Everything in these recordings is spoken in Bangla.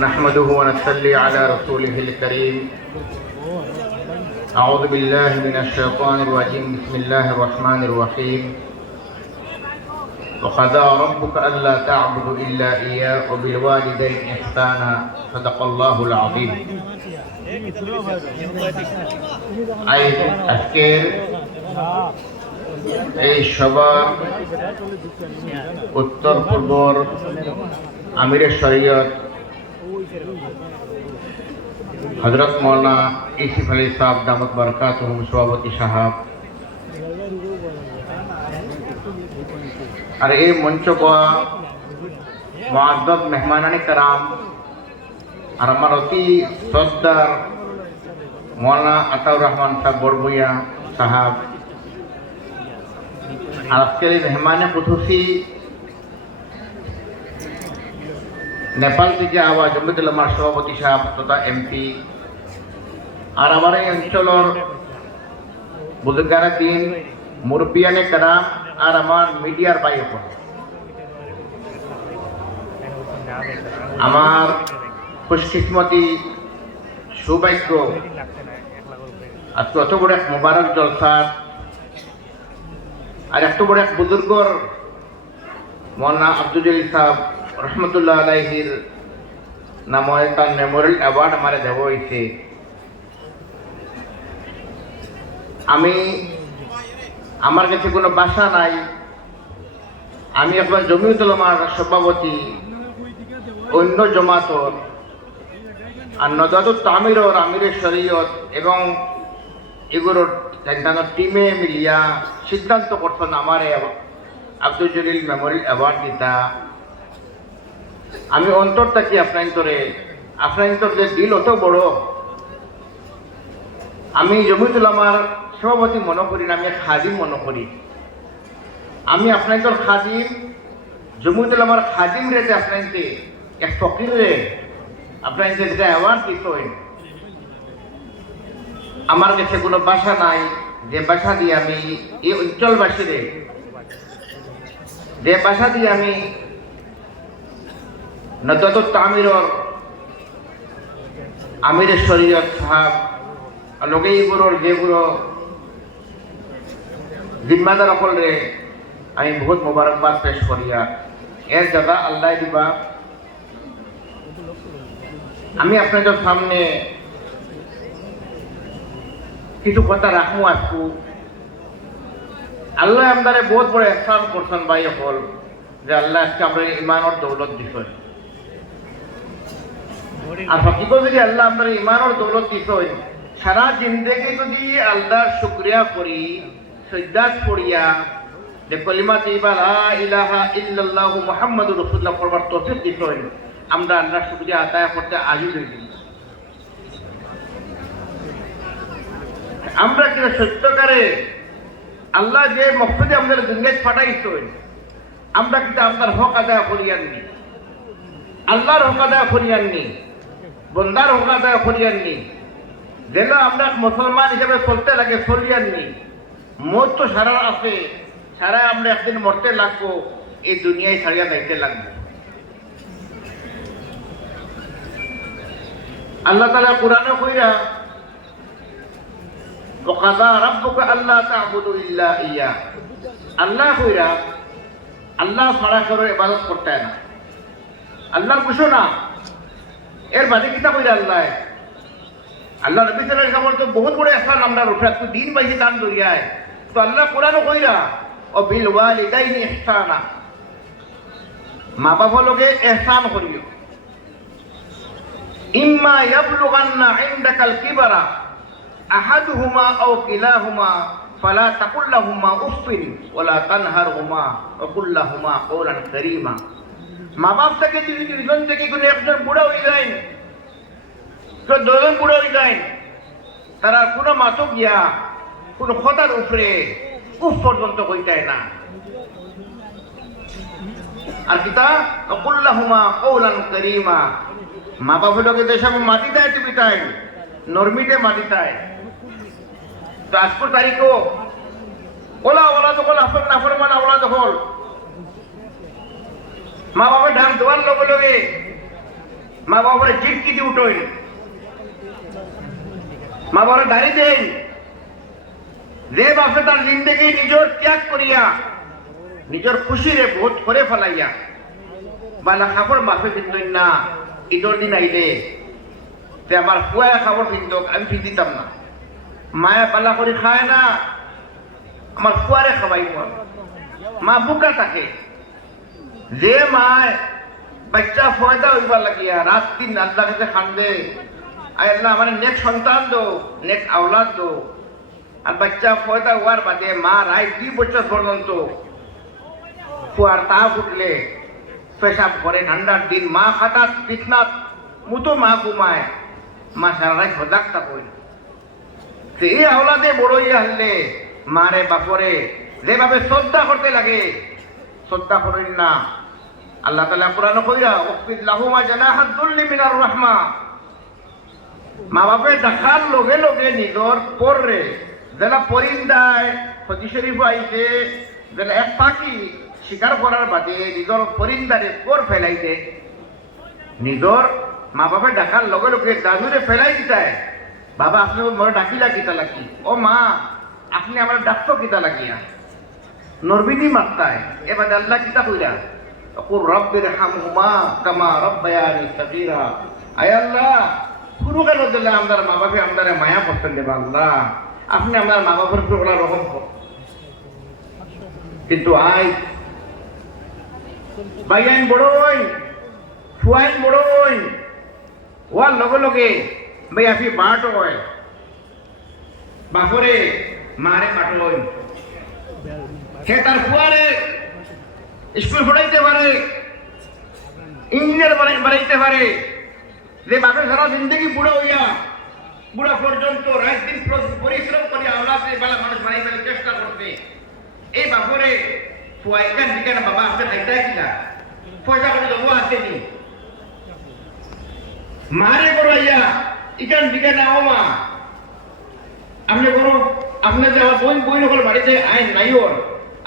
نحمده ونصلي على رسوله الكريم. أعوذ بالله من الشيطان الرجيم. بسم الله الرحمن الرحيم. وقضى ربك ألا تعبدوا إلا إياه وبالوالدين إحسانا. صدق الله العظيم. আজকের এই সভার উত্তর পূর্বর আমিরে শরীয়ত হযরত মৌলানা ইউসুফ আলী সাহেব দামত বরকাতুহুম সভাপতি সাহেব আর এই মঞ্চ বা মুআজ্জাজ মেহমানানে کرام আর আমার অতি শ্রদ্ধার মৌলানা আতাউর রহমান সাহেব বড়ভূঁইয়া সাহেব আর আজকের এই মেহমানে খুসুসি নেপাল থেকে আওয়া জমিয়ত উলামার সভাপতি সাহেব তথা এমপি আর আমার এই অঞ্চলের বুজুর্গানে দিন মুরব্বিয়ানে کرام আর আমার মিডিয়ার ভাই বোন আমার খুশকিসমতি সৌভাগ্য আজকে অত বড় এক মুবারক জলসার আর এত বড় এক বুজুর্গর মৌলানা আব্দুল জলিল সাহেব রহমতুল্লাহ আলাইহির নামে তার মেমোরিয়াল অ্যাওয়ার্ড আমার দেওয়া হয়েছে। আমার কাছে কোনো ভাষা নাই। আমি একবার জমিয়ত উলামার সভাপতি, অন্য জমাতর আর নদাতুত তামিরর আমিরে শরীয়ত এবং এগুলোর টিমে মিলিয়া সিদ্ধান্ত করছেন আমার আব্দুল জলিল মেমোরিয়াল অ্যাওয়ার্ড দিতা। আমি অন্তর থাকি আপনার যে দিল অত বড়। আমি জমিয়ত উলামার সভাপতি মনে করি না, আমি খাদিম মনে করি। আমি আপনার খাদিম, জমিয়ত উলামার খাদিম রেতে আপনাকে এক ফকির রে আপনাকে যেটা অ্যাওয়ার্ড দিত, আমার কাছে কোনো ভাষা নাই যে ভাষা দিয়ে আমি এই অঞ্চলবাসীরে, যে ভাষা দিয়ে আমি নদাতুত তামিরর আমিরে শরীয়ত সাহেব লগে এইগুলোর যেগুলো জিম্মাদার সকলে আমি বহুত মোবারকবাদ পেশ করিয়া এর জায়গা আল্লাহ দিবা। আমি আপনাদের সামনে কিছু কথা রাখবো। আজকু আল্লাহ আমাদের বহুত বড় এহসান করছেন ভাই হল যে আল্লাহ আজকে আমরা ইমানের দৌলত দিছে। আর হকিকত যদি আল্লাহ আমাদের ইমানের দৌলত দিছে, সারা জিন্দেগি যদি আল্লাহর শুকরিয়া করি, সিজদাত পড়িয়া যে কলিমা তাইয়্যিবা লা ইলাহা ইল্লাল্লাহু মুহাম্মাদুর রাসূলুল্লাহ পড়বার তৌফিক দিছে, আমরা আল্লাহর শুকরিয়া আদায় করতে আজই হই। আমরা কি সত্যকারে আল্লাহ যে মকসদে আমাদের দুনিয়ায় পাঠাইছে, আমরা কিন্তু আল্লাহর হক আদায় করিয়াননি, আল্লাহর হক আদায় করিয়াননি, বন্দার হক আদায় করিয়াননি। যেন আমরা মুসলমান হিসেবে চলতে লাগে চলিয়াননি। মত তো সারা আছে, সারা আমরা একদিন মরতে লাগবো, এই দুনিয়ায় ছাড়িয়া যাইতে লাগবো। আল্লাহ তাআলা কোরআনে কইরা ওয়াকাযা রাব্বুকা আল্লা তা'বুদু ইল্লা ইয়্যাহ, আল্লাহ কইরা আল্লাহ ছাড়া কারো ইবাদত করতে না, আল্লাহর ঘোষণা। এর বাদে কিতা কইরা আল্লাহ নবী সাল্লাল্লাহু আলাইহি ওয়াসাল্লাম তো বহুত বড় এহসান আমরা উঠা তো দিন বাইসে দান দরিয়ায়। তো আল্লাহ কোরআনে কইরা ও বিল ওয়ালিদাইনি ইহসানা, মা বাবা লগে ইহসান করিও। ইম্মা ইয়াবলুগান্না ইনদাকাল কিবারা আহাদুহুমা আও কিলাহুমা ফালা তাকুল লাহুমা উফিন ওয়ালা তানহারহুমা ওয়া কুল লাহুমা কওলান কারীমা। মা বাপ থেকে যদি দুজন থেকে কোনো একজন বুড়া হয়ে যায়, তো দুজন বুড়া হয়ে যায়, তারা কোনো মাতো গিয়া কোনো কথার উপরে উফ পর্যন্ত কইতায় না। আর কিতা কুল লাহুমা কওলান কারীমা, মা বাপের লোকে দেশে মাটি দেয়, তুমি তাই নরমিতে মাটি দেয়। তো আজকের তারিখও ওলা ওলা যখন নাফরমান ওলা যখন মা বাবা ডাক দেওয়ার লগে লগে মা বাবার জিটকি দিয়ে উঠোই, মা বাবার দাঁড়িয়ে দেন। যে বাপে তার জিন্দগি নিজের ত্যাগ করিয়া নিজের খুশিরে বোধ করে ফেলাইয়া বালা খাবার বাপে পিন্ধন না, ঈদের দিন আইলে তে আমার ফুয়া খাবার পিন্ধক, আমি পিন্দিতাম না। মায়া পালা করে খায় না, আমার ফুয়ারে খাওয়াই মা বুকা থাকে। যে মায় বাচ্চা ফয়দা হইবার লাগিয়া রাত দিন আল্লাহ কাছে খান্দে, আল্লাহ আমার নেক সন্তান দো, নেক আওলাদ দো। আর বাচ্চা ফয়দা হওয়ার বাদে মা রায় 2 বছর পর্যন্ত ফুয়ার তা ফুটলে পেশাব করে ঠান্ডার দিন, মা খাতাত পিছনাত মুতো মা ঘুমায়, মা সারা রাত সজাগ থাকই। এই আওলাদে বড় ইয়ে হলে মারে বাপরে যেভাবে শ্রদ্ধা করতে লাগে শ্রদ্ধা করেন না। আল্লাহ তাআলা কোরআন কইরা ওয়াকফিদ লাহুমা জানাহাদ দুল্লি মিনার রাহমা, মা বাপে দেখার লগে লগে নিজর পরে যেটা পরিন্দায় হদি শরীফ আইছে, যেটা এক পাখি শিকার করার বাদে নিজর পরিন্দারে পর ফেলাই দে, নিজর মা বাপে দেখার লগে লগে দাদুরে ফেলাই দিতায়। বাবা আপনি মনে ডাকিলা কিতা লাগি, ও মা আপনি আমার ডাকতো কিতা লাগিয়া, নরবিনী মাত্তায়। এবার আল্লাহ কিতা কইরা কুর রব্বির হামহুমা কামা রব্বায়ানি সগীরা, আয় আল্লাহ শুরু কেন দিলে আমার মা বাপে আমাদের মায়া করতেন দেবা, আল্লাহ আপনি আমার মা বাপের উপর ওরা রকম। কিন্তু আই বাইয়াইন বড়ই ফুয়াইন বড়ই ওয়ার লগে লগে ভাই আপনি বাট হয় বাপরে মারে বাটই, সে তার ফুয়ারে স্কুল পড়াইতে পারে, ইঞ্জিনিয়ার বানাইতে পারে। যে বাপে সারা জিন্দগি বুড়ো হইয়া বুড়া পর্যন্ত রাত দিন পরিশ্রম করে আওলাদে বেলা মানুষ বানাই ফেলে চেষ্টা করতে, এই বাপরে ফুয়াইকান দিকে না বাবা আপনি খাইতে কিনা পয়সা করে দেবো আসেনি, মারে বড়াইয়া ইকান দিকে না ও মা আপনি বড় আপনার যে আমার বই নকল বাড়িতে আইন নাই ওর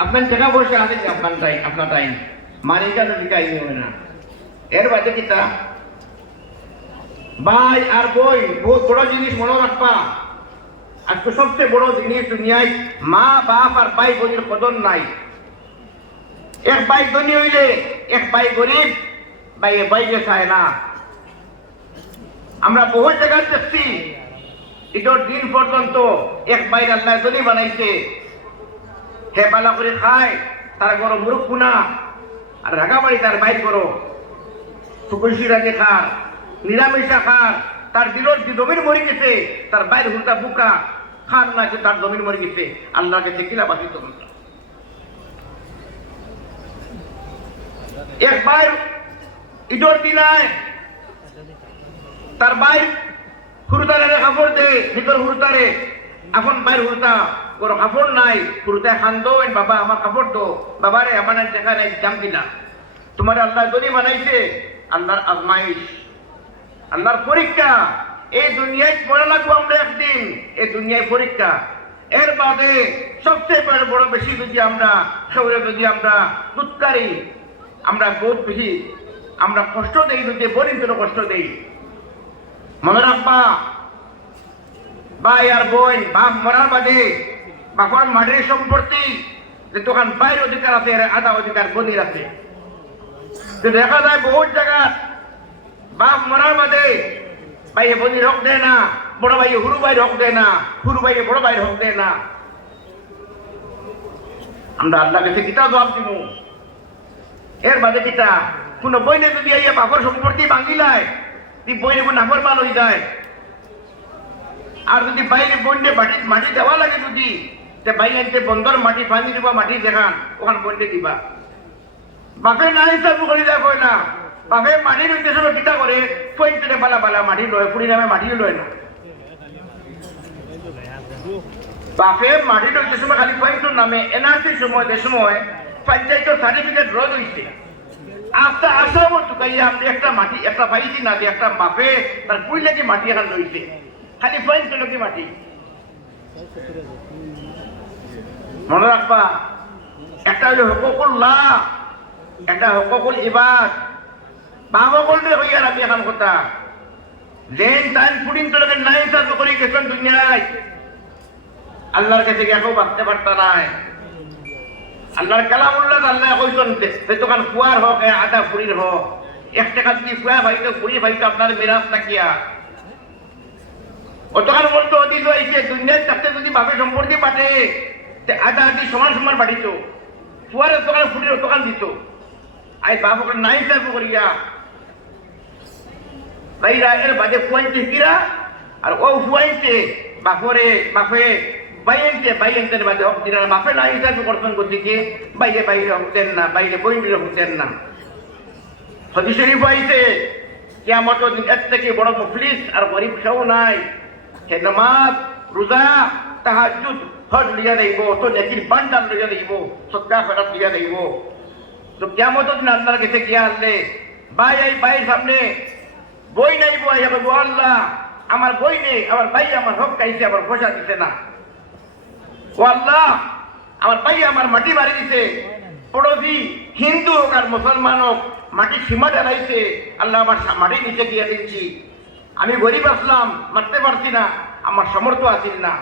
আপনার টাকা পয়সা আছে আপনার টাইম মানে এখানে দিকে আইন হবে না। এর বাদে কিতা ভাই আর বই বহুত বড় জিনিস মনে রাখবা। আজকে সবচেয়ে বড় জিনিস দুনিয়ায় মা বাপ আর ভাই বোনের কদর নাই। এক ভাই ধনী হইলে এক ভাই গরিব, ভাইকে চায় না। আমরা বহু জায়গায় দেখছি ঈদের দিন পর্যন্ত এক ভাই আল্লাহ ধনী বানাইছে, হে বালা করে খায়, তার গরম মুরুখ পুনা আর রাগাবাড়ি তার বাইর করো সুকলসি রাজে খার নিরামিষা খার, তার দিলর জমিন মরে গেছে, তার বাইর হুলটা বুকা খান না, তার জমিন মরে গেছে। আল্লাহ কাছে কিলা বাসিত এক ভাই ঈদের দিনায় তার ভাই হুরুতারে কাপড় দে, নিজের হুরুতারে এখন বাইর হুরুতা কোনো কাপড় নাই, হুরুতায় খান দো বাবা আমার কাপড় দো, বাবারে আমার দেখা নাই দাম কিনা। তোমার আল্লাহ যদি বানাইছে আল্লাহর আজমাইশ, আল্লাহর পরীক্ষা। এই দুনিয়ায় পড়ে লাগবো আমরা একদিন, এই দুনিয়ায় পরীক্ষা। এর বাদে সবচেয়ে বড় বেশি যদি আমরা শরীরে যদি আমরা দুৎকারী, আমরা বহুত বেশি আমরা কষ্ট দেই, যদি বরিন্দ্র কষ্ট দেই। মনে রাখবা ভাই আর বোন বাপ মরার বাদে বাপার মাটির সম্পত্তি যে দোকান বাইর অধিকার আছে, আধা অধিকার বোনের আছে। দেখা যায় বহুত জায়গা বাপ মরার বাদে ভাইয়ে বোনের হক দেয় না, বড় ভাইয়ে হুরু ভাইয়ের হক দেয় না, হুরু ভাইয়ে বড় ভাইয়ের হক দেয় না। আমরা আল্লাহ কাছে কিতা জবাব দিব? এর বাদে কিতা কোন বইনে যদি আইয়া বাপর সম্পত্তি ভাঙিলায় বইনে নাফর মাল হয়ে যায়, আর যদি বাইরে বন্ডে মাটি দেওয়া লাগে যদি বাইরে আনতে বন্দর মাটি পানি দিবা, মাটি দেখান ওখানে বন্ডে দিবা। বাপে না হিসাব করে দেখো না, বাপে মাটির উদ্দেশ্য কিতা করে পয়েন্টে বালা বালা মাটি লয়, পুরি নামে মাটিও লয় না। বাপে মাটির উদ্দেশ্য খালি পয়েন্টের নামে এনআরসির সময় যে সময় পঞ্চায়েতের সার্টিফিকেট রদ হয়েছে, আস্তে আসার মতো আমরা একটা মাটি একটা পাইছি না যে একটা বাপে তার পুই লাগি মাটি এখন রয়েছে, খালি পয়েন্ট নাকি মাটি। মনে রাখবা একটা হলো হকুকুল্লাহ, একটা হকুকুল ইবাদ। বাবা বলতে হইয়া আমি এখন কথা যেন টাইম পুডিং তোকে নাই সার্ভ করে গেছেন দুনিয়ায় আল্লাহর কাছে গিয়ে কেউ বাঁচতে পারত নাই আল্লাহর কালামুল্লাহ আল্লাহ কইছেন যে দোকান ফুয়ার হোক আদা ফুরির হোক 1 টাকা যদি ফুয়া ভাইতো ফুরি ভাইতো আপনার মিরাজ নাকিয়া ও দোকান বলতো অতীত হয়েছে দুনিয়ার কাছে যদি বাপে সম্পত্তি পাঠে আদা আদি সমান সমান বাড়িত ফুয়ারের দোকান ফুরির দোকান দিত আই বাপকে নাই সার্ভ করিয়া ভাইরা এর বাদে ফুয়াইতে কিরা আর ও ফুয়াইতে বাপে বাইয়ের বাদে হোক দিন বাপে না হিসাবে করছেন গতিকে বাইরে হতেন না বাইরে বইরে হতেন না হাদিস শরীফ আইছে কিয়ামত দিন এর থেকে বড় মুফলিস আর গরিব কেউ নাই হে নামাজ রোজা তাহাজ্জুদ হজ লিয়া দেব তো নেকির বান্ডাল লিয়া দেব সদকা ফেরত লিয়া দেব তো কিয়ামত দিন আল্লাহর কাছে গিয়া আনলে বাইর সামনে বই নাই বই বলবো আল্লাহ আমার বই নেই আমার ভাই আমার হক খাইছে আমার পয়সা দিছে না ও আল্লাহ আমার ভাই আমার মাটি বাড়ি দিছে পড়োশি হিন্দু হোক আর মুসলমান হোক মাটি সীমা দাঁড়াইছে আল্লাহ আমার মাটি নিচে গিয়ে দিচ্ছি আমি গরিব আসলাম মারতে পারছি না আমার সামর্থ্য আসিল না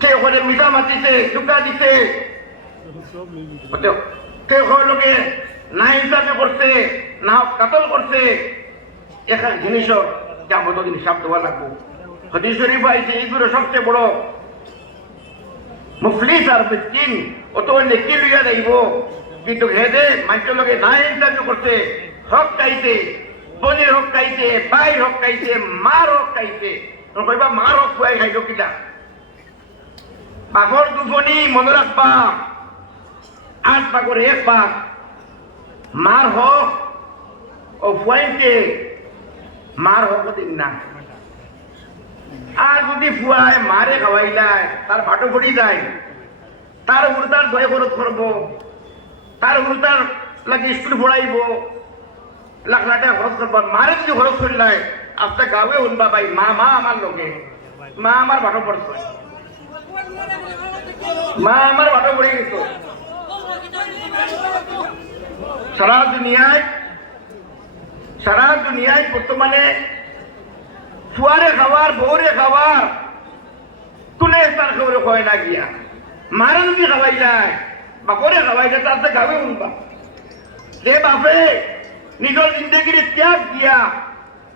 সে ওখানে মিঠা মাতিছে চুকা দিছে কেউ লোকে না হিসাবে করছে না কাতল করছে এক জিনিসও কেমন দিন হিসাব দেওয়া লাগবো হাদিস শরীফ আইছে এইগুলো সবচেয়ে বড় মুফলিস আর মিসকিন অত নেকি লইয়া যাইব কিন্তু হেদে মানুষের লোকে না হিসাবে করছে হক খাইছে বোনের হক খাইছে ভাইয়ের হক খাইছে মার হক খাইছে কইবা মার হক খুয়াই খাইল কিনা বাঘর দুজনী মনে রাখবা 8 ভাগের 1 ভাগ মার হক ও ফুয়াইকে মার হক দিন না আর যদি ফুয়ায় মারে খাওয়াইলায় তার ভাটো পড়ি যায় তার উপর তার দয়া খরচ করবো তার উপর তার লাগে স্কুল পড়াইব লাখ লাখ টাকা খরচ করবো মারে যদি খরচ করিলায় আস্তে গাঁৱে শুনবা ভাই মা আমার লোকে মা আমার ভাটো পড়ছে মা আমার ভাটো পড়ে গেছে সারা দুনিয়ায় বর্তমানে ফুয়ারে খাওয়ার বউরে খাওয়ার তুলে তার খবরে হয় না গিয়া মারে যদি খাওয়াই যায় বাপরে খাওয়াই যায় তার গাঁৱে শুনবা সে বাপে নিজের জিন্দগিরে ত্যাগ দিয়া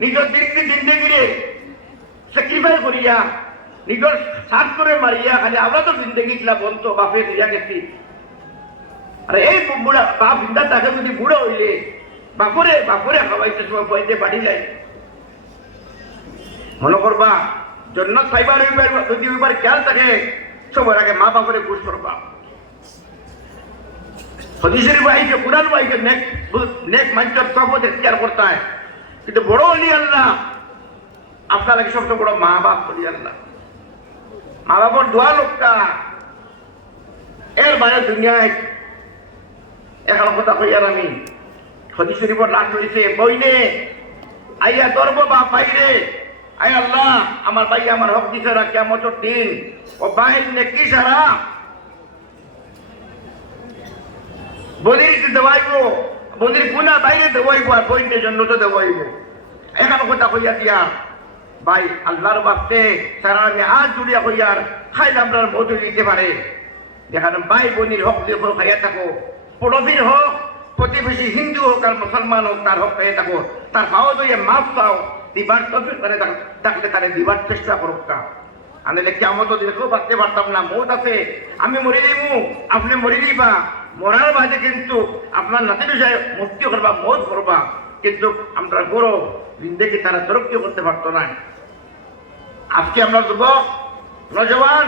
নিজের জিন্দগিরে স্যাক্রিফাইস করিয়া নিজের সাত করে মারিয়া খালি আমরা তো জিন্দগি ছিল বলতো বাপে দিয়া গেছি আরে এই বুড়া বাপ জিন্দা তাকে যদি বুড়ো হইলে বাপরে খাওয়াইতে সময় পয়তে বাড়ি যায় মনে করবা জন্নত পাইবার যদি ওইবার খেয়াল থাকে সময় আগে মা বাপরে খুশ করবা হাদিসের বাইকে কুরআন বাইকে নেক মানুষের সহবত এখতিয়ার করতে হয় কিন্তু বড় অলি আল্লাহ আপনার লাগে সবচেয়ে বড় মা বাপ অলি আল্লাহ মা বাবার দোয়া লোকটা এর বাইরে দুনিয়ায় এখন কথা কইয়ার আমি হাদিস শরীফের লাস্ট হইছে বইনে আইয়া ধরবো বাপ বাইরে আয় আল্লাহ আমার ভাই আমার হক দিছে না কিয়ামতের দিন ও বাইর নেকি সারা বলির দেওয়াইব বলির গুণা বাইরে দেওয়াইব আর বইনের জন্য তো দেওয়াইব এখন কথা কইয়া দিয়া ভাই আল্লাহর বাস্তে সারা আমি আজ জুড়িয়া কইয়ার খাইলে আপনার মধু দিতে পারে দেখান ভাই বোনের হক দিয়ে খাইয়া থাকো পড়বির হোক প্রতিবেশী হিন্দু হোক আর মুসলমান হোক তার হক খাইয়া থাকো তার ভাও দিয়ে মাফ পাও দিবার থাকলে তারে দিবার চেষ্টা করুক কা আনলে কেমন দিলেও বাঁচতে পারতাম না মৌত আছে আমি মরি দিমু আপনি মরি দিবা মরার বাদে কিন্তু আপনার নাতি বিষয়ে মুক্তি করবা মৌত করবা কিন্তু আমরা গৌরব জিন্দেগি তারা তরক্কি করতে পারতো না আজকে আমরা যুবক নজওয়ান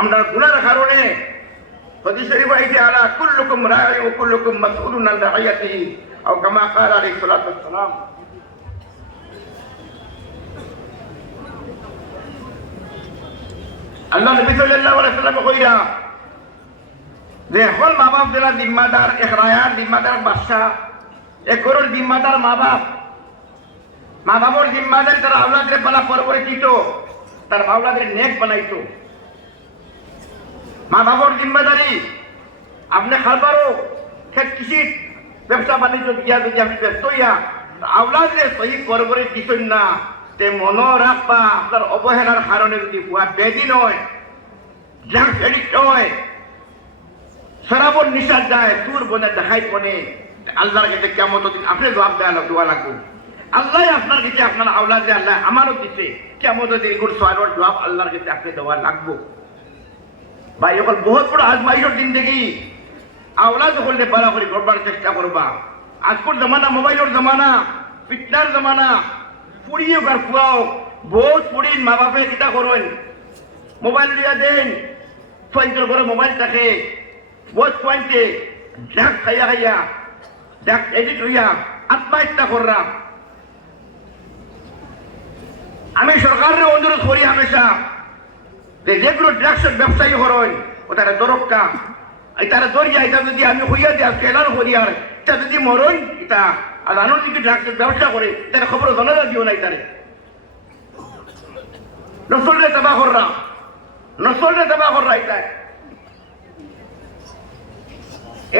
আমরা গুনার কারণে হাদিস শরীফ আইছে আলা কুল্লুকুম রাই ওয়া কুল্লুকুম মাসউলুন আন রাইয়াতিহি আও কামা ক্বালা আলাইহিস সালাতু ওয়াস সালাম আল্লাহ নবী সাল্লাল্লাহু আলাইহি ওয়াসাল্লাম কইরা যে হল মা বাপ দিলা জিম্মাদার এক রায়ার জিম্মাদার বাদশাহ এক গরুর জিম্মাদার মা বাবার জিম্মাদার তার আওলাদের পালা পরিবর্তিত তার আওলাদের নেক বানাইতো মা বাবার জিম্মাদারি আপনি খাবারও খেত কৃষি ব্যবসা বাণিজ্য গিয়া যদি আপনি ব্যস্ত হইয়া আওলাদরে সহি করবরে দিছেন না, তে মন রাখবা আপনার অবহেলার কারণে যদি বুয়া বেদিন হয়, ড্রাগস এডিক্ট হয়, শরাবর নিশা যায়, সুর বনে দেখাই বনে, আল্লাহর কাছে কেমন দিন আপনি জবাব দেওয়া লাগবো। আল্লাহ আপনার কাছে আপনার আওলাদে আল্লাহ আমারও দিছে, কেমন দিন এগুলো সওয়ালের জবাব আল্লাহর কাছে আপনি দেওয়া লাগবো। ভাই এখন বহুত বড় আজমাইশের জিন্দগি, আওলাদ করলে বাড়াবাড়ি করবার চেষ্টা করবা। আজকের জমানা মোবাইলের জমানা, ফিটনার জমানা, পুড়িয়ে আর ফুয়াও বহুত পুড়িন মা বাপে কিতা করেন, মোবাইল দিয়া দেন, পয়েন্টের ঘরে মোবাইল থাকে, বহুত পয়েন্টে ড্রাগস খাইয়া খাইয়া ড্রাগস এডিট হইয়া আত্মহত্যা কররা। আমি সরকারের অনুরোধ করি হামেশা যেগুলো ড্রাগসের ব্যবসায়ী করেন ও তারা দরক্কা, তারা দরিয়া এটা যদি আমি হইয়া দিয়া কেলার হরিয়ার এটা যদি মরণ এটা আর আনন্দ যদি ড্রাগসের ব্যবসা করে তারা খবর জানা দিও নাই, তারে নসলরে তবা কররা, নসলরে তবা কররা। এটা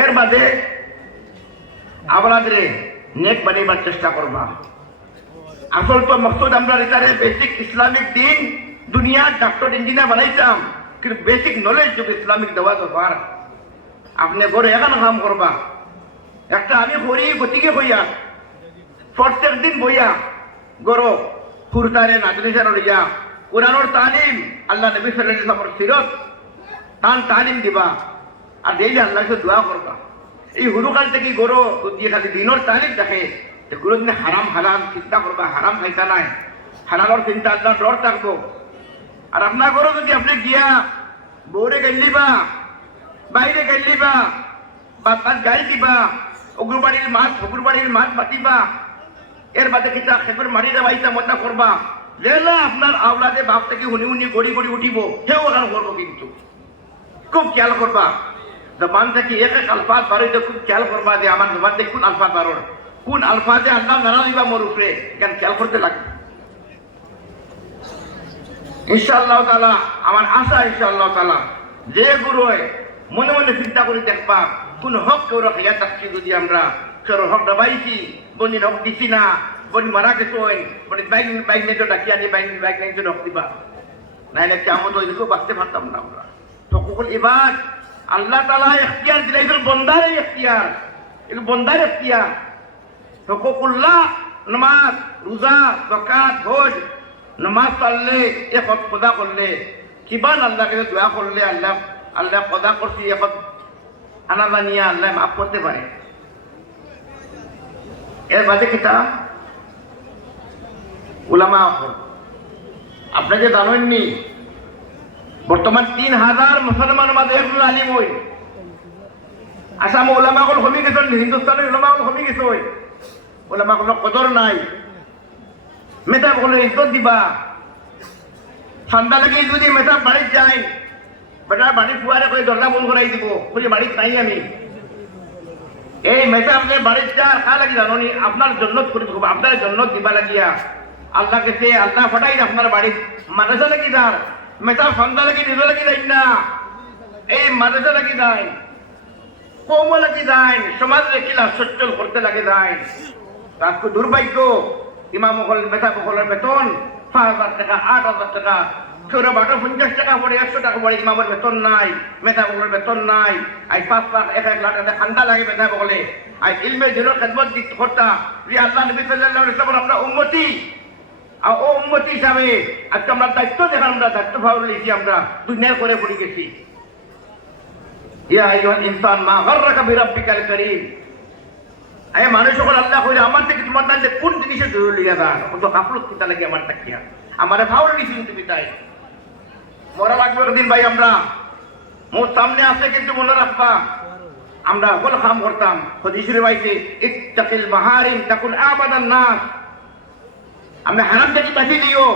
এর বাদে আপনাদের নেক বানাইবার চেষ্টা করবা। আসল তো মকসুদ আমরা এটারে বেসিক ইসলামিক দিন দুনিয়ার ডক্টর ইঞ্জিনিয়ার বানাইতাম, কিন্তু বেসিক নলেজ যদি ইসলামিক দেওয়া দরকার। আপনি ঘরে এখন কাম করবা, একটা আমি করি গতিকে হইয়া প্রত্যেক দিন বইয়া গরো ফুরতারে নাজলিসার লইয়া কোরআনের তালিম আল্লাহ নবী সাল্লাল্লাহু আলাইহি ওয়াসাল্লামের সিরত তান তালিম দিবা, আর ডেইলি আল্লাহকে দোয়া করবা। এই হুরুকাল থেকে গরো দিয়ে খালি দিনের তালিম দেখে কোনোদিন হারাম হালাল চিন্তা করবা, হারাম খাইতা নাই, হালালর চিন্তা আল্লাহ ডর থাকবো। আর আপনার ঘরে যদি আপনি গিয়া বৌরে গেলিবা, বাইরে গেলিবা, বা তার গাড়ি দিবা, অগ্রবাড়ির মাছ মাতিবা, এর বাদে কিতা খেপের মারিরে বাইতা মজা করবা, লেলা আপনার আওলাদে বাপ থেকে হুনি হুনি গড়ি গড়ি উঠিব, সেও ওখানে করবো। কিন্তু খুব খেয়াল করবা, জবান থেকে এক এক আলফাজ বারোইতে খুব খেয়াল করবা যে আমার জবান থেকে কোন আলফাজ বারোর, কোন আলফাজে আল্লাহ নানা দিবা মোর উপরে, এখানে খেয়াল করতে লাগবে। ইনশাআল্লাহ তাআলা আমার আশা, ইনশাআল্লাহ তাআলা যে গুরুয় মনে মনে চিন্তা করে দেখবা কোন হক কেউ রাখিয়া থাকছি, যদি আমরা কেউ হক দাবাইছি, বনির হক দিছি না, বনি মারা গেছে, বনি বাইক নিয়ে ডাকি আনি বাইক নিয়ে হক দিবা, নাইলে কেমন ওই দেখো বাঁচতে পারতাম না আমরা। তো কখন এবার আল্লাহ তাআলা এখতিয়ার দিলে, এগুলো বন্দার এখতিয়ার, এগুলো বন্দার এখতিয়ার। তো ককুল্লা নামাজ, রোজা, যাকাত, হজ, নামাজ পড়লে, এক কদা করলে, কিবান আল্লাহকে দোয়া করলে আল্লাহ কদা করছি এখন আনা জানিয়া আল্লাহ মাফ করতে পারে। এর বাদে কিতা উলামা আপনাকে জানেননি, বর্তমান 3000 মুসলমানের মাঝে একজন আলিম হই। আসাম ওলামাগুলো কমে গেছে, হিন্দুস্তানের ওলামাগুলো কমে গেছে, ওলামাগুলো কদর নাই। মেধাব হলে ইজ্জত দিবা, সন্ধ্যা লেগে যদি মেধাব বাড়ির যায়, বেটার বাড়ির ফুয়ারে করে দরজা বন্ধ করাই দিব, বুঝে বাড়ির নাই আমি। এই মেধাবকে বাড়ির যার খা লাগি জানি আপনার জন্য করে দেবো, আপনার জন্য দিবা লাগিয়া আল্লাহ কেছে আল্লাহ ফটাই আপনার বাড়ির মাদ্রাসা লাগি যার মেধাব সন্ধ্যা লাগি নিজ লাগি যাই না, এই মাদ্রাসা লাগি যায়, কৌম লাগি যায়, সমাজ রেখিলা সচ্ছল করতে লাগে যায়। আজকে দুর্ভাগ্য, ইমাম মহল মেধা মহলের বেতন 5,000 টাকা, 8,000 টাকা, কেউ বাটো 50 টাকা পড়ে, 100 টাকা পড়ে, ইমামের বেতন নাই, মেধা মহলের বেতন নাই। আই 5 লাখ 1 লাখ টাকা খান্দা লাগে মেধা মহলে। আই ইলমে দিনের খেদমত করতা যে আল্লাহ নবী সাল্লাল্লাহু আলাইহি ওয়াসাল্লাম আমরা উম্মতি, আর ও উম্মতি হিসাবে আজকে আমরা দায়িত্ব দেখার, আমরা দায়িত্ব ভাব লিখি, আমরা দুনিয়ার করে পড়ে গেছি। ইয়া আইয়ুহাল ইনসান মা গাররাকা বিরাব্বিকাল কারীম, এই মানুষ সকল আল্লাহ কইরা আমার থেকে তোমার দাঁড়িয়ে কোন জিনিসের জরুরি লিয়া কত গাফলত কিতা লাগে আমার তাকিয়া, আমার ভাওর নিছি তুমি তাই মরা লাগবে একদিন ভাই। আমরা মোর সামনে আছে, কিন্তু মনে রাখবা আমরা বল কাম করতাম হদিসের বাইতে ইত্তাকিল মাহারিম তাকুন আবাদান নাস, আপনি হারাম থেকে বাঁচিয়ে দিও,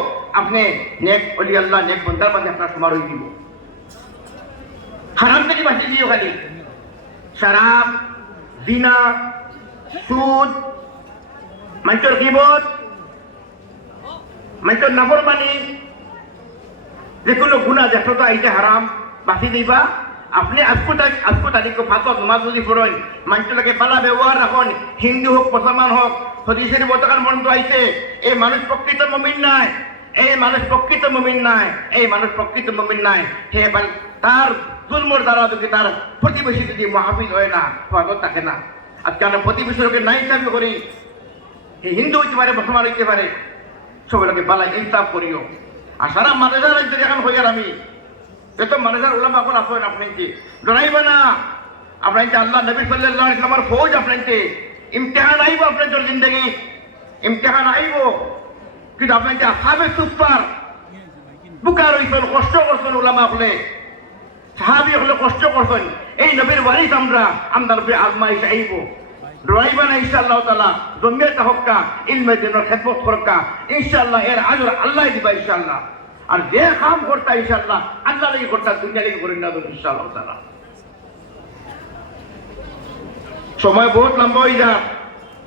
আপনি নেক ওলি আল্লাহ নেক বন্দার মাঝে আপনার সমার হয়ে দিব। হারাম থেকে বাঁচিয়ে দিও, খালি শরাব, জিনা, সুদ, মানুষের গীবত, মানুষের নাফরমানি, যে কোনো গুনাহ যতটা আইতে হারাম বাঁচিয়ে দিবা। আপনি আজকো তারিখ ফাঁসত নমাজ যদি পড়েন মানুষটাকে পালা ব্যবহার রাখুন, হিন্দু হোক মুসলমান হোক, হদিসের বতকার মন্ত্র আইছে এই মানুষ প্রকৃত মুমিন নাই, এই মানুষ প্রকৃত মুমিন নাই, এই মানুষ প্রকৃত মুমিন নাই। হে তার জুলমর দ্বারা যদি তার প্রতিবেশী যদি মহাফিজ হয় না, স্বাগত থাকে না। আজকে আমরা প্রতিবেশীকে নাই দাবি করি, হিন্দু হইতে পারে মুসলমান হইতে পারে, সবাইকে পালাই ইনসাফ করিও। আর সারা মাদ্রাসা রাজ্য এখন হইয়ার আমি এত মাদ্রাসার উলামা এখন আসেন আপনাকে ডরাইবে না। আপনাকে আল্লাহ নবী সাল্লাল্লাহু আলাইহি ওয়াসাল্লামের ফৌজ আপনাকে ইমতিহান আইব, আপনার জিন্দগি ইমতিহান আইব। কিন্তু আপনাকে আসহাবে সুফার বুকার হইছেন, কষ্ট করছেন, উলামা হলে সাহাবি হলে কষ্ট করছেন। এই নবীর ওয়ারিস আমরা উপরে আজমাইশ আইব, ডরাইবে না ইনশাআল্লাহ তাআলা। জমিয়ত হক্কা ইলমে দিনের খেদমত করকা ইনশাআল্লাহ, এর আজর আল্লাহ দিবা ইনশাআল্লাহ। আর যে কাম করতা ইনশাআল্লাহ আল্লাহ লাগি করতা, দুনিয়া লাগি করেন না ইনশাআল্লাহ তাআলা। সময় বহুত লম্বা হয়ে যা,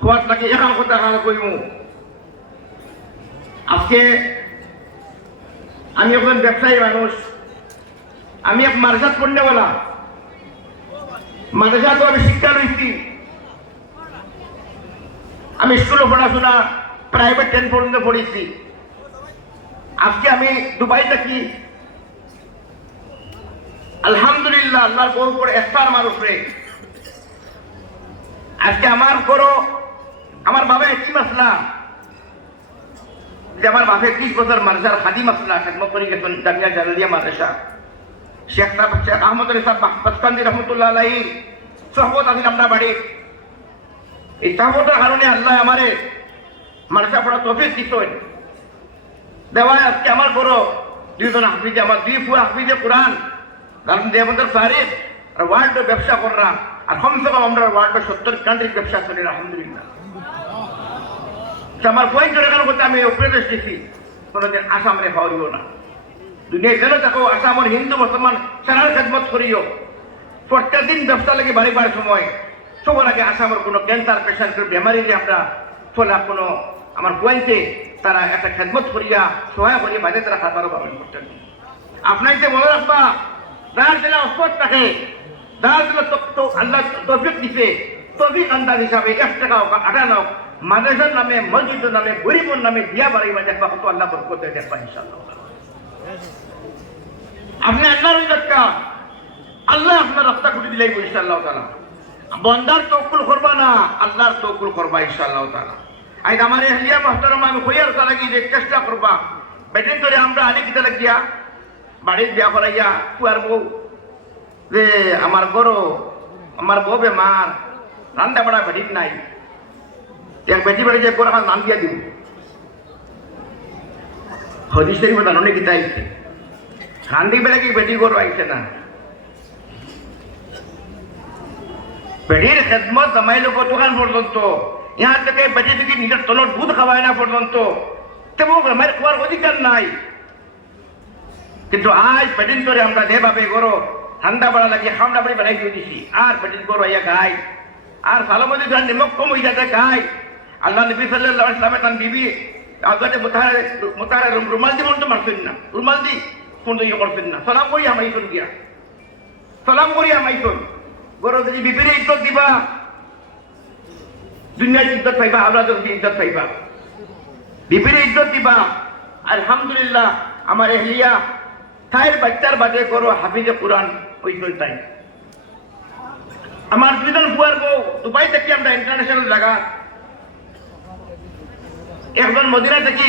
খোয়াত নাকি এখন কথা কইমু। আজকে আমি একজন ব্যবসায়ী মানুষ, আমি এক মাদ্রাসাত পড়নেওয়ালা, মাদ্রাসা তো আমি শিক্ষা লইছি। আমি স্কুলে পড়াশোনা প্রাইভেট 10 পর্যন্ত পড়েছি। আজকে আমি দুবাই থাকি, আলহামদুলিল্লাহ আল্লাহর বহু করে এস্তার মানুষ রে। আজকে আমার করো আমার বাবা একই মাসলা যে আমার বাপে 30 বছর মাদ্রাসার খাদিম আসলা খেদমত করে গেছেন জামিয়া জালালিয়া মাদ্রাসা। শেখ আহমদ আলী সাহেব বাসকান্দি রহমতুল্লাহ আলাইহি সহবত আছেন আমরা বাড়ি। এই সহবতের কারণে আল্লাহ আমারে মাদ্রাসা পড়া তৌফিক দিতেন। দেওয়ায় আজকে আমার বড় দুইজন হাফিজে, আমার 2 ফুয়া হাফিজে কোরআন দেবন্দর ফারিদ আর ওয়ার্ল্ড ব্যবসা কররা। আর কমসে কম আমরা ওয়ার্ল্ড 70 কান্ট্রির ব্যবসা করি আলহামদুলিল্লাহ। আমার পয়েন্ট রেখার মধ্যে আমি উপদেশ দিচ্ছি, কোনোদিন আসাম রে হইও না। দুনিয়া গেলে দেখো আসামের হিন্দু মুসলমান সারার খেদমত করিও। প্রত্যেক দিন ব্যবসা লাগে বাড়ি বাড়ির সময় সবার আগে আসামের কোনো ক্যান্সার পেশেন্টের বেমারি যে আমরা ফলে কোনো আমার পয়েন্টে তারা একটা খেদমত করিয়া সহায় করিয়া বাইরে তারা খাবারও পাবেন করতেন। আপনাকে মনে রাখবা, যার জেলা অস্পট থাকে, যার জেলা আল্লাহ তৌফিক দিছে, তৌফিক আন্দাজ হিসাবে 1 টাকা হোক 8 হোক মাদ্রাসার নামে, মসজিদের নামে, গরিবের নামে দিয়া বাড়াইবা, দেখবা কত আল্লাহ বরকত দেয়, দেখবা ইনশাআল্লাহ। আপনি আল্লাহর ইবাদত, আল্লাহ আপনার রাস্তা খুঁজে দিলাই ইনশাআল্লাহ তাআলা। বন্দার তওকুল করবা না, আল্লাহর তওকুল করবা ইনশাআল্লাহ তাআলা। আজ আমার এহলিয়া মুহতারামা আমি কইয়ার তালা কি যে চেষ্টা করবা, বেদিন ধরে আমরা আনি কিতা লাগিয়া বাড়ির বিয়া করাইয়া কুয়ার বউ যে আমার গরো আমার বউ বেমার, রান্না বাড়া বেদিন নাই, এক বেটি বাড়ি যে গোর আমার নাম দিয়া দিব। হদিসের মধ্যে অনেক কিতা আইছে, খান্দি বেলা কি বেটি গরু আইছে না, বেটির খেদমত জামাইলো কতখান পর্যন্ত, यहाँ तक बचे की নিজের তলর দুধ খাওয়ায় না পর্যন্ত, তেমন আমার খাওয়ার অধিকার নাই। কিন্তু আজ বেদিন ধরে আমরা যেভাবে গরো ঠান্ডা বাড়া লাগিয়ে খান্ডা বাড়ি বাড়াই দিয়ে দিছি, আর বেদিন গরো আইয়া গাই, আর সালো মধ্যে ধর নিমক কম হয়ে যাতে গাই। আল্লাহ নবী সাল্লাল্লাহু আলাইহি ওয়াসাল্লাম তান বিবি আগাতে মুতারে রুমাল দি মন্দ মারছেন না, রুমাল দি কোন ইয়ে করছেন না, সালাম করি আমাইছেন গিয়া, সালাম করি আমাইছেন। গরো যদি বিবির ইজ্জত দিবা, দুনিয়ার ইজ্জত পাইবা, আল্লাহ ইজ্জত পাইবা, বিবির ইজ্জত দিবা। আলহামদুলিল্লাহ আমার এহলিয়া তাইর বাচ্চার বাদে করো হাফিজে কোরআন ওই তাই। আমার 2 জন বুয়ার বউ দুবাই থেকে আমরা ইন্টারন্যাশনাল জায়গা, একজন মদিনা থেকে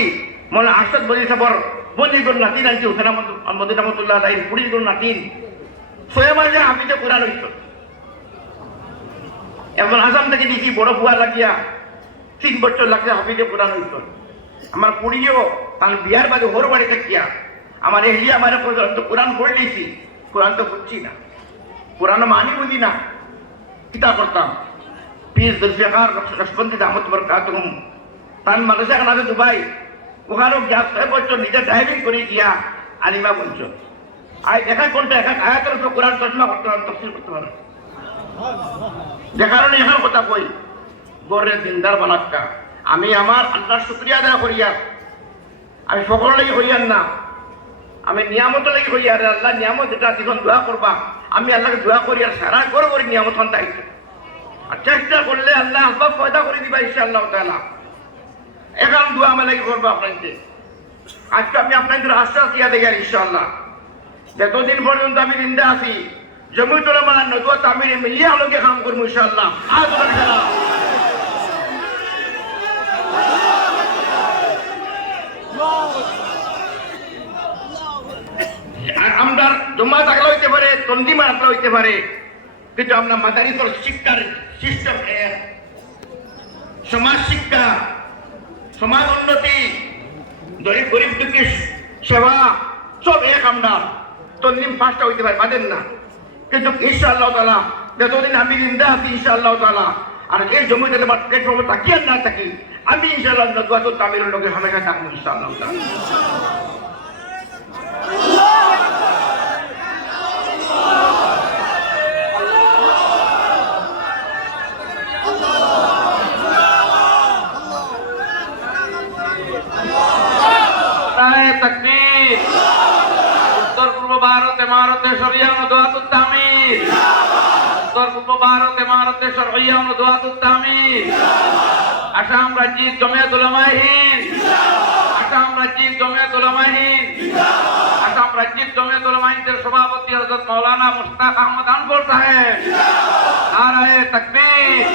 মনে আসাদ বলি সাবর বন্দিগর নাতিন আনছি হুসেন মদিনা রহমতুল্লাহ আলাইহি, 20 জন নাতিন 6 মাসে হাফিজে কোরআন হইত। এখন আসাম থেকে দিছি বড় বুয়া লাগিয়া 3 বছর লাগছে হাফিজে কোরআন হইত। আমার পুড়িও তার বিয়ার বাদে ওর বাড়ি থাকিয়া আমার এহলিয়া আমার কোরআন পড়ে দিয়েছি, কোরআন তো বুঝছি না, কোরআন মানি বুঝি না, কিতা করতাম। পীর জুলফিকার নকশবন্দি দামত বরকাতুহুম তার মাদ্রাসা খান আছে দুবাই, ওখানেও গিয়া 6 বছর নিজে ড্রাইভিং করে গিয়া আলিমা বলছ। আর দেখা কোনটা এক আয়াতের উপর কোরআন তর্জমা করতে পারেন, তাফসীর করতে পারেন। যে কারণে এখন কথা কই, গরের দিনদার বানাক্কা আমি আমার আল্লাহর শুকরিয়া আদায় করিয়া, আমি সকল লাগি হইয়ার না, আমি নিয়ামত লাগি হইয়ার। আল্লাহ নিয়ামত যেটা দিখন দোয়া করবা, আমি আল্লাহকে দোয়া করি আর সারা করে করে নিয়ামত দায়িত্ব আর চেষ্টা করলে আল্লাহ আসবাব পয়দা করে দিবা ইনশাআল্লাহ তাআলা। এখন দোয়া আমি লাগি করবো আপনাকে। আজকে আমি আপনাদের আশ্বাস দিয়া দেই আর ইনশাআল্লাহ যতদিন পর্যন্ত আমি জিন্দা আছি জমিয়তুল উলামা নদওয়া তামিরে মিলিয়ে আলোকে কাম করবো ইনশাআল্লাহ। আমরা জমাত আগলা হইতে পারে, তন্দিমা আগলা হইতে পারে, কিন্তু আমরা মাদারিসের শিক্ষার সিস্টেম সমাজ শিক্ষা, সমাজ উন্নতি, গরিব গরিব দুঃখী সেবা সব এক। আমরা তন্দিম পাঁচটা হইতে পারে বাদেন না, কিন্তু ইনশাআল্লাহ তাআলা যতদিন আমি জিন্দা আছি ইনশাআল্লাহ তাআলা আর এই জমিতে প্ল্যাটফর্ম তাকিয়ে না থাকি আমি ইনশাআল্লাহ নদওয়াতুল তামিরের লোকে হামেশা থাকবো ইনশাআল্লাহ তাআলা। উত্তর পূর্ব ভারতে মারতে শরিয়া নদওয়াতুত তামির, উত্তর পূর্ব ভারতে মারতে শরিয়া নদওয়াতুত তামির, আসাম রাজ্যিক জমিয়ত উলামায়ে হিন্দ, আসাম রাজ্যিক জমিয়ত উলামায়ে হিন্দ, আসাম রাজ্যিক জমিয়ত উলামায়ে হিন্দের সভাপতি হযরত মাওলানা মুশতাক আহমদ আনপুর সাহেব, নারায়ে তাকবীর,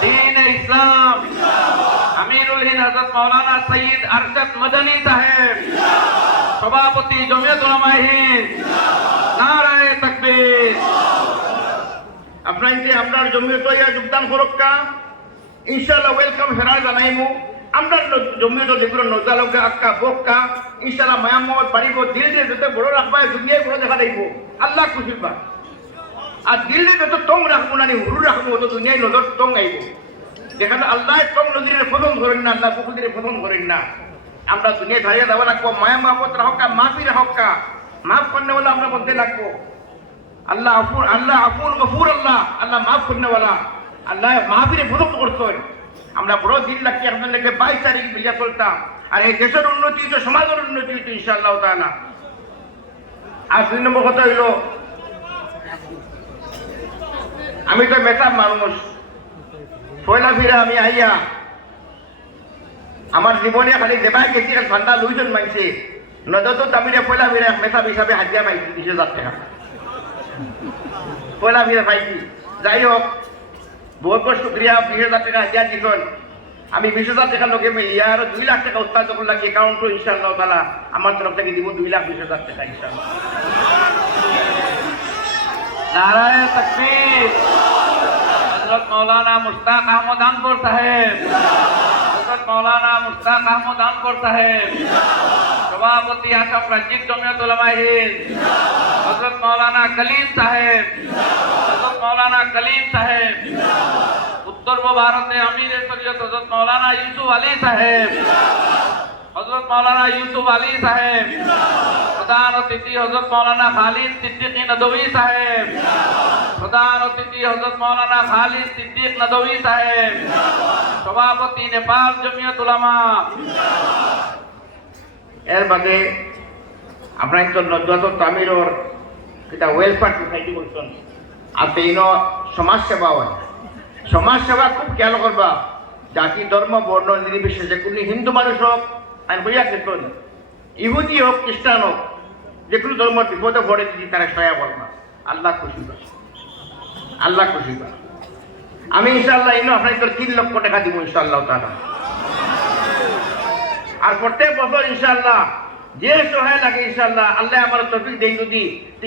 দ্বীন ইসলাম, আমিরুল হিন্দ হযরত মাওলানা সৈয়দ আরশাদ মদনী সাহেব, সভাপতি জমিয়ত উলামায়ে হিন্দ, নারায়ে তাকবীর। আপনাকে আপনার জমিয়ত যোগদান করক্কা ইনশাআল্লাহ ওয়েলকাম ফেরা জানাইমু। আমরা জমিয়ত যেগুলো নজালকে আক্কা বক্কা ইনশাআল্লাহ মায়ামত বাড়িব দিল দিয়ে যত বড় রাখবা দুনিয়ায় বড় দেখা দেব আল্লাহ খুশি পা। আর দিল দিয়ে যত টং রাখবো না হুরু রাখবো তত দুনিয়ায় নজর টং আইব। যেখানে আল্লাহ টং নদীর পছন্দ করেন না, আল্লাহ পুকুরের পছন্দ করেন না। আমরা দুনিয়ায় ধারিয়ে দেওয়া লাগবো, মায়া মাহবত রাহকা মাফি রাহকা মাফ করনে বলে আমরা বলতে লাগবো। আল্লাহ আফুর, আল্লাহ আফুর গফুর, আল্লাহ আল্লাহ মাফ করনে বলা, আল্লাহ মাহফিরে পছন্দ করছেন। আমরা বড় দিন লাগছে আপনাদেরকে 22 তারিখ বিলিয়া চলতাম আর এই দেশের উন্নতি হইতো, সমাজের উন্নতি হইতো ইনশাআল্লাহ তাআলা। আর 2 নম্বর কথা হইল আমি তো মেটাম মানুষ, পয়লা ফিরা আমি আইয়া আমার জীবনে খালি দেবাই গেছি ঠান্ডা 2 জন মাইছে নদত তামিরে পয়লা ফিরা মেটাম হিসাবে হাজিয়া পাইছি 20,000 টাকা পয়লা ফিরা পাইছি। যাই হোক বহুত বহুত শুক্রিয়া, 20,000 টাকা হাজিয়া দিছেন। আমি 20,000 টাকা লোকে মিলিয়া আর 2 লাখ টাকা উস্তাদ যখন লাগে অ্যাকাউন্টও ইনশাআল্লাহ তাআলা আমার তরফ থেকে দিব 2,20,000 টাকা ইনশাআল্লাহ। নারায়ে তাকবীর। হযরত মাওলানা মুশতাক আহমদ আনপুর সাহেব, হযরত মাওলানা মুশতাক আহমদ আনপুর সাহেব, সভাপতি আসাম রাজ্যিক জমিয়ত উলামায়ে হিন্দ, হযরত মাওলানা কলিম সাহেব, হযরত মাওলানা কলিম সাহেব, উত্তর ভারতে আমিরে শরীয়ত হযরত মাওলানা ইউসুফ আলী সাহেব, হযরত মাওলানা ইউসুফ আলী সাহেব, প্রধান অতিথি হযরত মাওলানা খালিদ সিদ্দিক নদভী সাহেব, প্রধান অতিথি হযরত মাওলানা খালিদ সিদ্দিক নদভী সাহেব, সভাপতি নেপাল জমিয়ত উলামা। এর বাদে আপনার তো নদওয়াতুল তামিরের এটা ওয়েলফেয়ার সোসাইটি বলছেন আর তেইন সমাজ সেবা হয়। সমাজ সেবা খুব খেয়াল করবা, জাতি ধর্ম বর্ণ নির্বিশেষে কোনো হিন্দু মানুষ হোক আমি বইয়া ক্ষেত্র ইহুদি হোক খ্রিস্টান হোক যে কোনো ধর্মের বিপদে পড়ে যদি তারা সহায় করবা আল্লাহ খুশি পায়, আল্লাহ খুশি পায়। আমি ইনশাআল্লাহ ইনো আপনার 3 লক্ষ টাকা দিব ইনশাআল্লাহ তাআলা। আর প্রত্যেক বছর ইনশাআল্লাহ যে সহায় লাগে ইনশাআল্লাহ আল্লাহ আমার তৌফিক দেই যদি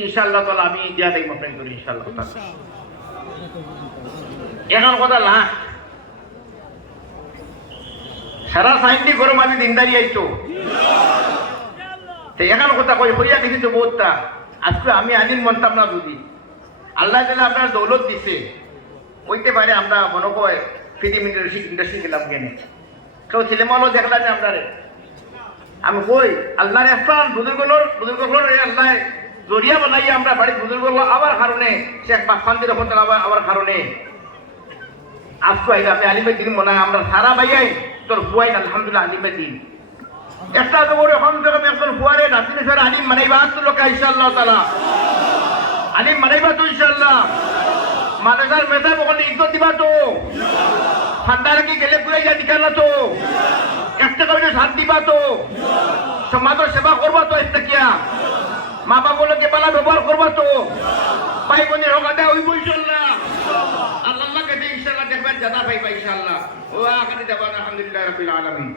ইনশাআল্লাহ তাআলা আমি দিয়া দেই আপনাকে করি ইনশাআল্লাহ তাআলা। এখন কথা লাস্ট সারা সাইন্টি গরম আমি দিনদারি আইতো তো এখন কথা কই হইয়া দেখি তো বহুতটা আজকে আমি আদিন মানতাম না যদি আল্লাহ তাআলা আপনার দৌলত দিছে হইতে পারে আমরা মনে কয় ফিল্ম ইন্ডাস্ট্রি গেলাম কেনে কেউ সিনেমাও দেখলাম না আপনারে আমি কই আল্লাহর ইহসান বুজুর্গগুলোর আল্লাহ জরিয়া বানাইয়া আমরা বাড়ি বুজুর্গগুলো আবার কারণে শেখ বাফান্দির রহমতুল্লাহ আবার কারণে আজকে আইলে আমি আলিমের দিন মনে হয় আমরা সারা ভাইয়াই তোর বুয়াই আলহামদুলিল্লাহ আলিমের দিন একটা তো বড় এখন যখন একজন বুয়ারে নাতিনে স্যার আলিম মানাইবা তো লোক ইনশাআল্লাহ তাআলা আলিম মানাইবা তো ইনশাল্লাহ মাদ্রাসার মেধা বকলে ইজ্জত দিবা তো ফান্দার কি গেলে পুরাই যা দিকা না তো একটা কবিনে সাথ দিবা তো সমাজের সেবা করবা তো একটা কিয়া মা বাবাকে পালা ব্যবহার করবা তো ভাই বোনের হোক আদা ওই ইনশাল্লাহ আল্লাহ কে দিয়ে ইনশাল্লাহ দেখবেন জাদা পাইবা ইনশাল্লাহ ও আখানে যাবেন আলহামদুলিল্লাহ রাব্বিল আলামিন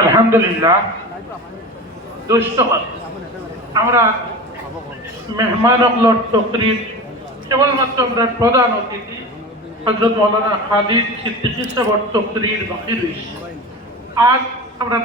আলহামদুলিল্লাহ দোস্তগণ আমরা মেহমান অকলর তকরির কেবলমাত্র আমরা প্রধান অতিথি হজরত মৌলানা খালিদ সিদ্দিকী সাহেবের তকরির বাকি রয়েছে আজ আমরা